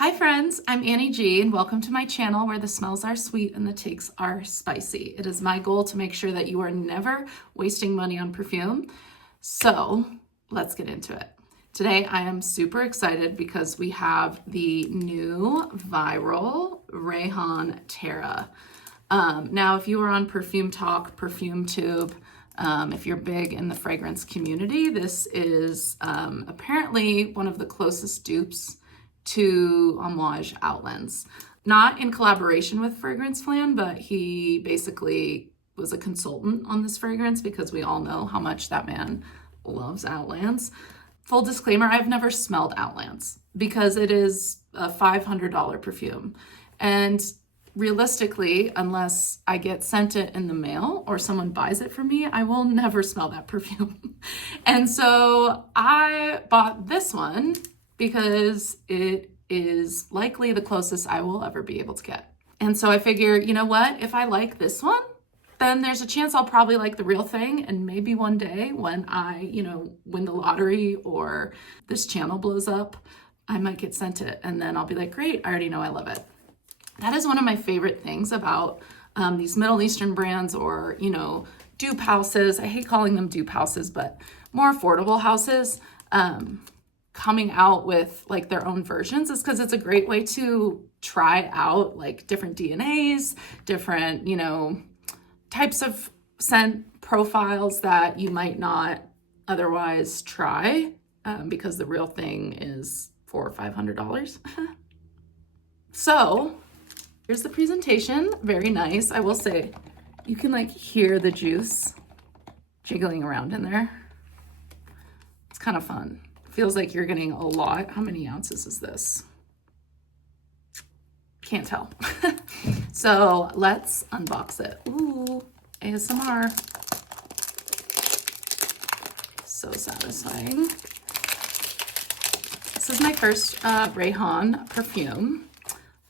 Hi friends, I'm Annie G and welcome to my channel where the smells are sweet and the takes are spicy. It is my goal to make sure that you are never wasting money on perfume. So let's get into it. Today I am super excited because we have the new viral Rayhaan Terra. Now if you are on Perfume Talk, Perfume Tube, if you're big in the fragrance community, this is apparently one of the closest dupes to Amouage Outlands. Not in collaboration with Fragrance Flan, but he basically was a consultant on this fragrance because we all know how much that man loves Outlands. Full disclaimer, I've never smelled Outlands because it is a $500 perfume. And realistically, unless I get sent it in the mail or someone buys it for me, I will never smell that perfume. And so I bought this one because it is likely the closest I will ever be able to get. And so I figure, you know what? If I like this one, then there's a chance I'll probably like the real thing. And maybe one day when I, win the lottery or this channel blows up, I might get sent it. And then I'll be like, great, I already know I love it. That is one of my favorite things about these Middle Eastern brands or, dupe houses. I hate calling them dupe houses, but more affordable houses. Coming out with like their own versions is because it's a great way to try out like different DNAs, different, types of scent profiles that you might not otherwise try because the real thing is $400 or $500. So here's the presentation. Very nice. I will say you can like hear the juice jiggling around in there. It's kind of fun. Feels like you're getting a lot. How many ounces is this? Can't tell. So let's unbox it. Ooh, ASMR. So satisfying. This is my first Rayhaan perfume.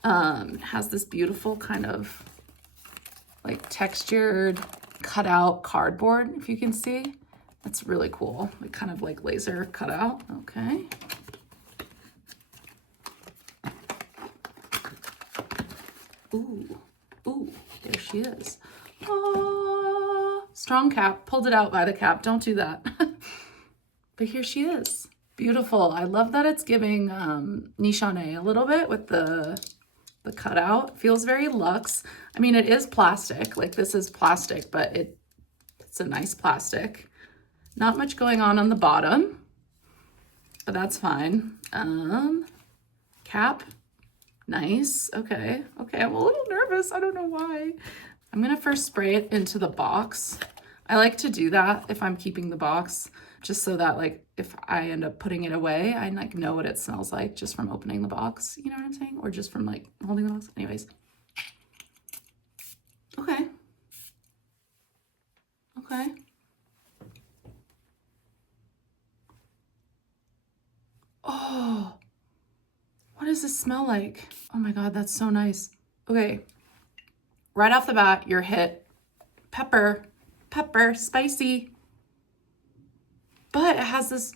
It has this beautiful kind of like textured cutout cardboard, if you can see. That's really cool. Like kind of like laser cutout. Okay. Ooh, there she is. Ah, strong cap. Pulled it out by the cap. Don't do that. But here she is. Beautiful. I love that it's giving Nichane a little bit with the cutout. Feels very luxe. I mean, it is plastic. Like this is plastic, but it's a nice plastic. Not much going on the bottom, but that's fine. Cap, nice. Okay, I'm a little nervous. I don't know why. I'm gonna first spray it into the box. I like to do that if I'm keeping the box, just so that like if I end up putting it away, I like know what it smells like just from opening the box. You know what I'm saying? Or just from like holding the box. Anyways. Okay. Oh, what does this smell like? Oh my God, that's so nice. Okay, right off the bat, you're hit. Pepper, spicy. But it has this,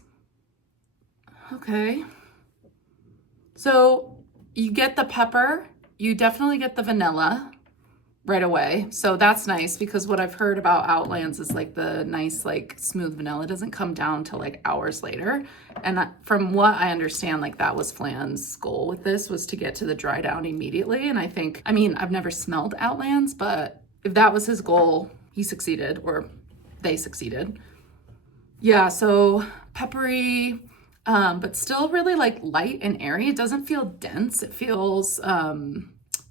okay. So you get the pepper, you definitely get the vanilla right away. So that's nice because what I've heard about Outlands is like the nice, like smooth vanilla doesn't come down till like hours later. And from what I understand, like that was Flan's goal with this was to get to the dry down immediately. And I mean, I've never smelled Outlands, but if that was his goal, he succeeded or they succeeded. Yeah, so peppery, but still really like light and airy. It doesn't feel dense. It feels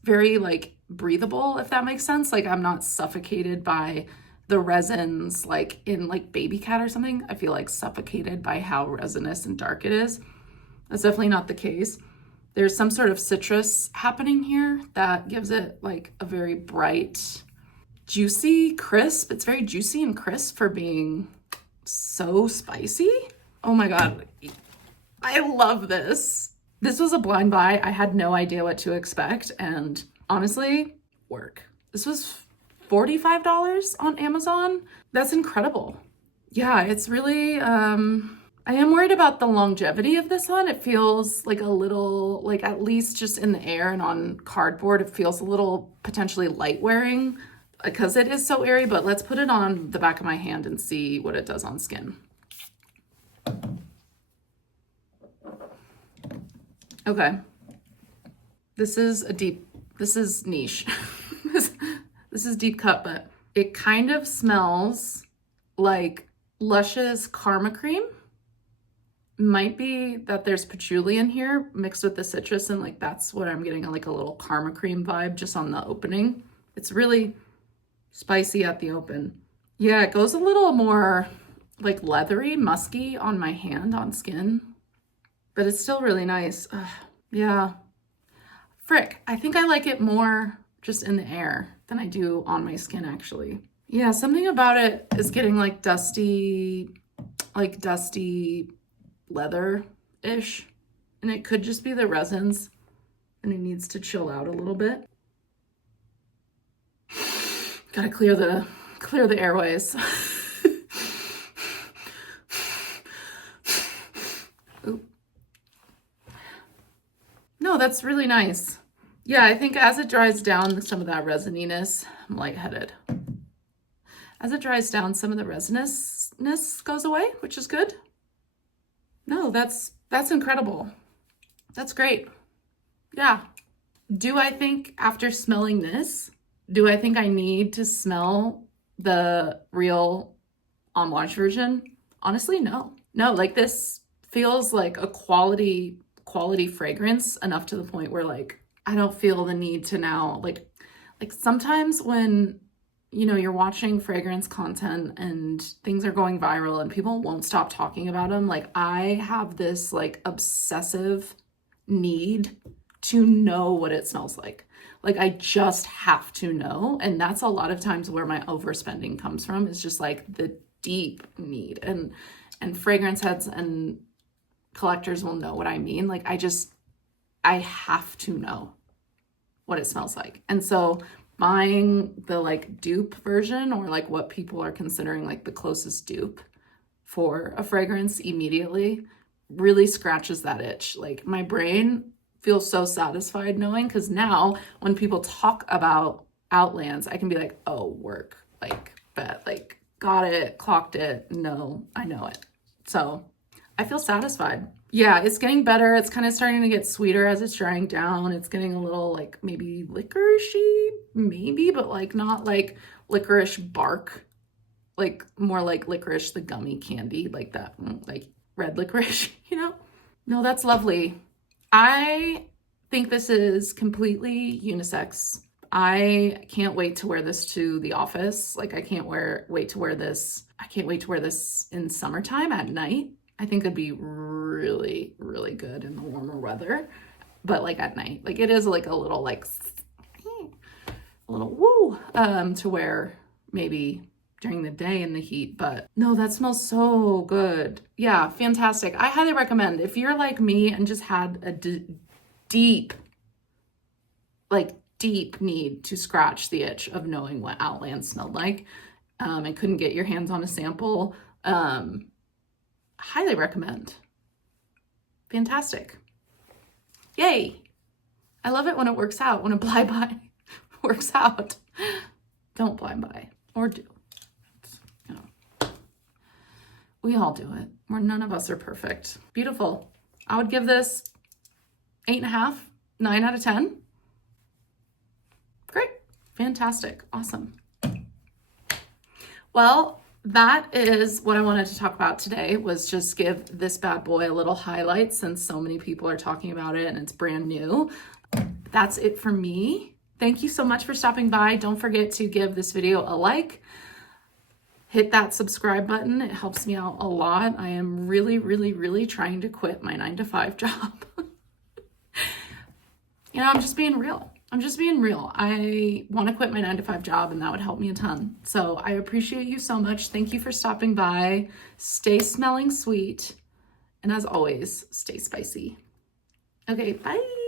very like breathable, if that makes sense. Like I'm not suffocated by the resins like in like Baby Cat or something. I feel like suffocated by how resinous and dark it is. That's definitely not the case. There's some sort of citrus happening here that gives it like a very bright, juicy, crisp. It's very juicy and crisp for being so spicy. Oh my God. I love this. This was a blind buy. I had no idea what to expect and honestly, work. This was $45 on Amazon. That's incredible. Yeah, it's really I am worried about the longevity of this one. It feels like a little, like at least just in the air and on cardboard, it feels a little potentially light wearing because it is so airy, but let's put it on the back of my hand and see what it does on skin. Okay. This is niche. This is deep cut, but it kind of smells like Lush's Karma Cream. Might be that there's patchouli in here mixed with the citrus, and like that's what I'm getting, like a little Karma Cream vibe just on the opening. It's really spicy at the open. Yeah, it goes a little more like leathery, musky on my hand, on skin, but it's still really nice. Ugh, yeah. Frick, I think I like it more just in the air than I do on my skin, actually. Yeah, something about it is getting like dusty leather-ish. And it could just be the resins and it needs to chill out a little bit. Gotta clear the airways. Ooh. No, that's really nice. Yeah, I think as it dries down, some of that resininess, I'm lightheaded. As it dries down, some of the resininess goes away, which is good. No, that's incredible. That's great. Yeah. Do I think after smelling this, do I think I need to smell the real Amouage version? Honestly, no. No, like this feels like a quality fragrance enough to the point where like I don't feel the need to now like sometimes when you're watching fragrance content and things are going viral and people won't stop talking about them, like I have this like obsessive need to know what it smells like. Like I just have to know, and that's a lot of times where my overspending comes from, is just like the deep need. And fragrance heads and collectors will know what I mean. Like I have to know what it smells like. And so buying the like dupe version, or like what people are considering like the closest dupe for a fragrance immediately, really scratches that itch. Like my brain feels so satisfied knowing, because now when people talk about Outlands, I can be like, oh, work, like bet, like got it, clocked it, no, I know it. So I feel satisfied. Yeah, it's getting better. It's kind of starting to get sweeter as it's drying down. It's getting a little like maybe licoricey, maybe, but like not like licorice bark, like more like licorice, the gummy candy, like that, like red licorice, No, that's lovely. I think this is completely unisex. I can't wait to wear this to the office. Like I can't wait to wear this. I can't wait to wear this in summertime at night. I think it'd be really, really good in the warmer weather, but like at night, like it is like a little woo to wear maybe during the day in the heat. But no, that smells so good. Yeah, fantastic. I highly recommend, if you're like me and just had a deep need to scratch the itch of knowing what Outlands smelled like, and couldn't get your hands on a sample, highly recommend. Fantastic. Yay. I love it when it works out, when a blind buy works out. Don't blind buy, or do. We all do it. None of us are perfect. Beautiful. I would give this 8.5, 9 out of 10. Great. Fantastic. Awesome. Well, that is what I wanted to talk about today, was just give this bad boy a little highlight since so many people are talking about it and it's brand new. That's it for me. Thank you so much for stopping by. Don't forget to give this video a like. Hit that subscribe button. It helps me out a lot. I am really, really, really trying to quit my 9-to-5 job. I'm just being real. I want to quit my 9-to-5 job, and that would help me a ton. So I appreciate you so much. Thank you for stopping by. Stay smelling sweet. And as always, stay spicy. Okay, bye.